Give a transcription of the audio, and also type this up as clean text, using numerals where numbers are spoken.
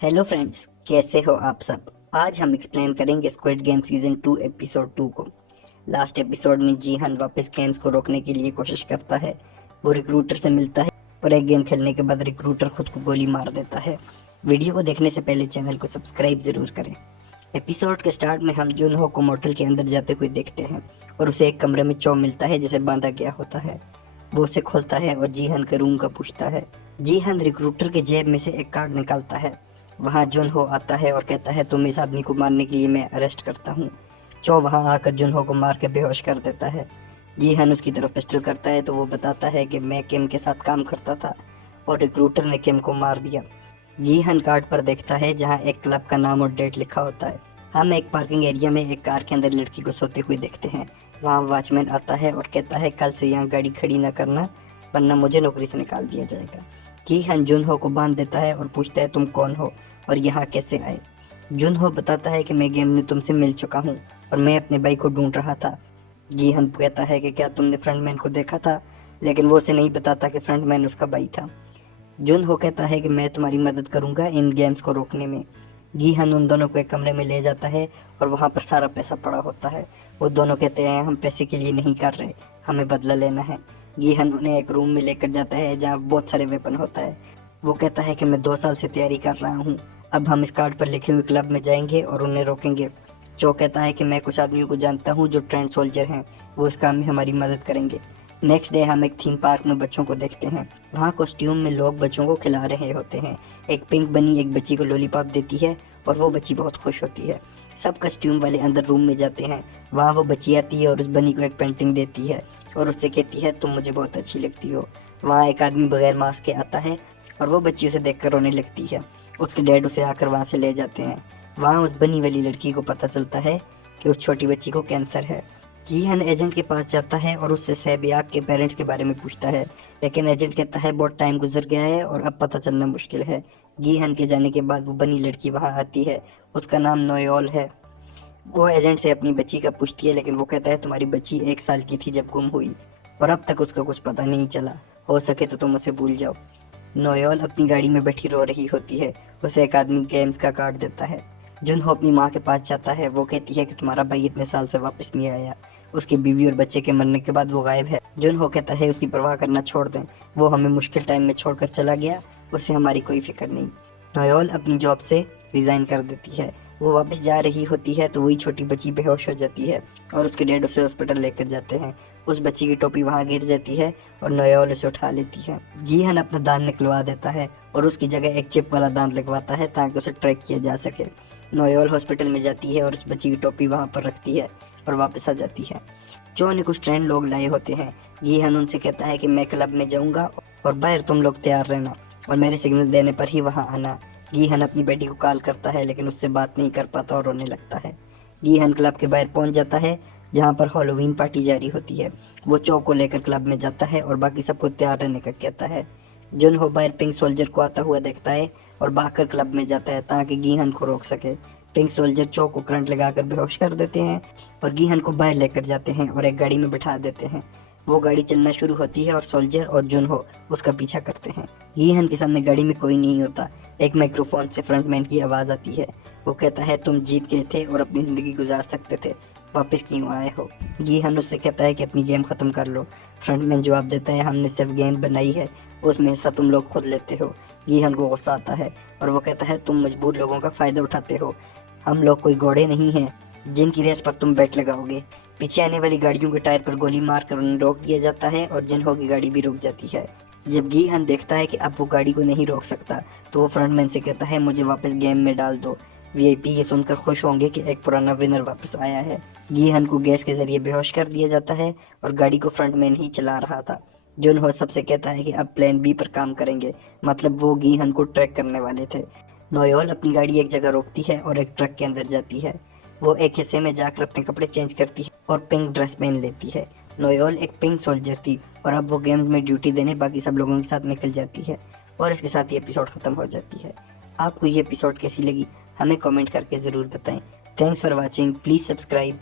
Hello friends, कैसे हो आप सब। आज हम एक्सप्लेन करेंगे स्क्विड गेम सीजन 2 एपिसोड 2 को। लास्ट एपिसोड में जीहन वापस गेम्स को रोकने के लिए कोशिश करता है। वो रिक्रूटर से मिलता है और एक गेम खेलने के बाद रिक्रूटर खुद को गोली मार देता है। वीडियो को देखने से पहले चैनल को सब्सक्राइब जरूर करें। एपिसोड के स्टार्ट में हम जुनहो को मोटल के अंदर जाते हुए देखते हैं और उसे एक कमरे में चौ मिलता है जिसे बांधा गया होता है। वो उसे खोलता है और जीहन के रूम का पूछता है। जीहन रिक्रूटर के जेब में से एक कार्ड निकालता है। वहाँ जुनहो आता है और कहता है, तुम इस आदमी को मारने के लिए मैं अरेस्ट करता हूँ। चो वहाँ आकर जुनहो को मार के बेहोश कर देता है। जीहन उसकी तरफ पिस्टल करता है तो वो बताता है कि मैं किम के साथ काम करता था और रिक्रूटर ने किम को मार दिया। जीहन कार्ड पर देखता है जहाँ एक क्लब का नाम और डेट लिखा होता है। हम एक पार्किंग एरिया में एक कार के अंदर लड़की को सोते हुए देखते हैं। वहाँ वॉचमैन आता है और कहता है, कल से यहाँ गाड़ी खड़ी न करना वरना मुझे नौकरी से निकाल दिया जाएगा। जीहन जुनहो को बांध देता है और पूछता है, तुम कौन हो और यहाँ कैसे आए। जुनहो बताता है कि मैं गेम में तुमसे मिल चुका हूँ और मैं अपने भाई को ढूंढ रहा था। जीहन कहता है कि क्या तुमने फ्रंटमैन को देखा था, लेकिन वो उसे नहीं बताता कि फ्रंटमैन उसका भाई था। जुनहो कहता है कि मैं तुम्हारी मदद करूंगा इन गेम्स को रोकने में। गीहन उन दोनों को एक कमरे में ले जाता है और वहाँ पर सारा पैसा पड़ा होता है। वो दोनों कहते हैं, हम पैसे के लिए नहीं कर रहे, हमें बदला लेना है। गीहन उन्हें एक रूम में लेकर जाता है जहाँ बहुत सारे वेपन होता है। वो कहता है कि मैं 2 साल से तैयारी कर रहा हूँ, अब हम इस कार्ड पर लिखे हुए क्लब में जाएंगे और उन्हें रोकेंगे। चो कहता है कि मैं कुछ आदमियों को जानता हूँ जो ट्रेंड सोल्जर हैं, वो इस काम में हमारी मदद करेंगे। नेक्स्ट डे हम एक थीम पार्क में बच्चों को देखते हैं। वहाँ कॉस्ट्यूम में लोग बच्चों को खिला रहे होते हैं। एक पिंक बनी एक बच्ची को लॉलीपॉप देती है और वो बच्ची बहुत खुश होती है। सब कॉस्ट्यूम वाले अंदर रूम में जाते हैं। वहाँ वो बच्ची आती है और उस बनी को एक पेंटिंग देती है और उससे कहती है, तुम मुझे बहुत अच्छी लगती हो। वहाँ एक आदमी बगैर मास्क के आता है और वो बच्ची उसे देखकर रोने लगती है। उसके डैड उसे आकर वहाँ से ले जाते हैं। वहाँ उस बनी वाली लड़की को पता चलता है कि उस छोटी बच्ची को कैंसर है। गीहन एजेंट के पास जाता है और उससे सेबियाक के पेरेंट्स के बारे में पूछता है, लेकिन एजेंट कहता है बहुत टाइम गुजर गया है और अब पता चलना मुश्किल है। गीहन के जाने के बाद वो बनी लड़की वहाँ आती है। उसका नाम नोयोल है। वो एजेंट से अपनी बच्ची का पूछती है, लेकिन वो कहता है, तुम्हारी बच्ची 1 साल की थी जब गुम हुई और अब तक उसका कुछ पता नहीं चला। हो सके तो तुम उसे भूल जाओ। नोयोल अपनी गाड़ी में बैठी रो रही होती है। उसे एक आदमी गेम्स का कार्ड देता है। जुनहो अपनी माँ के पास जाता है। वो कहती है कि तुम्हारा भाई इतने साल से वापस नहीं आया। उसकी बीवी और बच्चे के मरने के बाद वो गायब है। जुनहो कहता है, उसकी परवाह करना छोड़ दें, वो हमें मुश्किल टाइम में छोड़कर चला गया, उससे हमारी कोई फिक्र नहीं। नोयोल अपनी जॉब से रिजाइन कर देती है। वो वापस जा रही होती है तो वही छोटी बच्ची बेहोश हो जाती है और उसके डैड उसे हॉस्पिटल लेकर जाते हैं। उस बच्ची की टोपी वहाँ गिर जाती है और नोयोल उसे उठा लेती है। गीहन अपना दांत निकलवा देता है और उसकी जगह एक चिप वाला दांत लगवाता है ताकि उसे ट्रैक किया जा सके। नोयोल हॉस्पिटल में जाती है और उस बच्ची की टोपी वहाँ पर रखती है और वापस आ जाती है। जो ने कुछ ट्रेंड लोग लाए होते हैं। गीहन उनसे कहता है कि मैं क्लब में जाऊंगा और बाहर तुम लोग तैयार रहना और मेरे सिग्नल देने पर ही वहाँ आना। गीहन अपनी बेटी को कॉल करता है लेकिन उससे बात नहीं कर पाता और रोने लगता है। गीहन क्लब के बाहर पहुंच जाता है जहाँ पर हैलोवीन पार्टी जारी होती है। वो चो को लेकर क्लब में जाता है और बाकी सबको तैयार रहने का कहता है। जुनहो बाहर पिंक सोल्जर को आता हुआ देखता है और भागकर क्लब में जाता है ताकि गीहन को रोक सके। पिंक सोल्जर चो को करंट लगाकर बेहोश कर देते हैं और गीहन को बाहर लेकर जाते हैं और एक गाड़ी में बिठा देते हैं। वो गाड़ी चलना शुरू होती है और सोल्जर और जुनहो उसका पीछा करते हैं। गीहन के सामने गाड़ी में कोई नहीं होता। एक माइक्रोफोन से फ्रंटमैन की आवाज़ आती है। वो कहता है, तुम जीत गए थे और अपनी ज़िंदगी गुजार सकते थे, वापस क्यों आए हो। गीहन उससे कहता है कि अपनी गेम ख़त्म कर लो। फ्रंटमैन जवाब देता है, हमने सिर्फ गेम बनाई है, उसमें हिस्सा तुम लोग खुद लेते हो। गीहन को गुस्सा आता है और वो कहता है, तुम मजबूर लोगों का फ़ायदा उठाते हो, हम लोग कोई घोड़े नहीं हैं जिनकी रेस पर तुम बैट लगाओगे। पीछे आने वाली गाड़ियों के टायर पर गोली मारकर उन्हें रोक दिया जाता है और जिन्हों की गाड़ी भी रुक जाती है। जब गीहन देखता है कि अब वो गाड़ी को नहीं रोक सकता तो वो फ्रंटमैन से कहता है, मुझे वापस गेम में डाल दो। वीआईपी ये सुनकर खुश होंगे कि एक पुराना विनर वापस आया है। गीहन को गैस के जरिए बेहोश कर दिया जाता है और गाड़ी को फ्रंटमैन ही चला रहा था। जुनहो सबसे कहता है कि अब प्लान बी पर काम करेंगे, मतलब वो गीहन को ट्रैक करने वाले थे। नोयोल अपनी गाड़ी एक जगह रोकती है और एक ट्रक के अंदर जाती है। वो एक हिस्से में जाकर अपने कपड़े चेंज करती है और पिंक ड्रेस पहन लेती है। नोयोल एक पिंक सोल्जर थी और अब वो गेम्स में ड्यूटी देने बाकी सब लोगों के साथ निकल जाती है और इसके साथ ये एपिसोड ख़त्म हो जाती है। आपको ये एपिसोड कैसी लगी हमें कमेंट करके ज़रूर बताएं। Thanks for watching, please subscribe.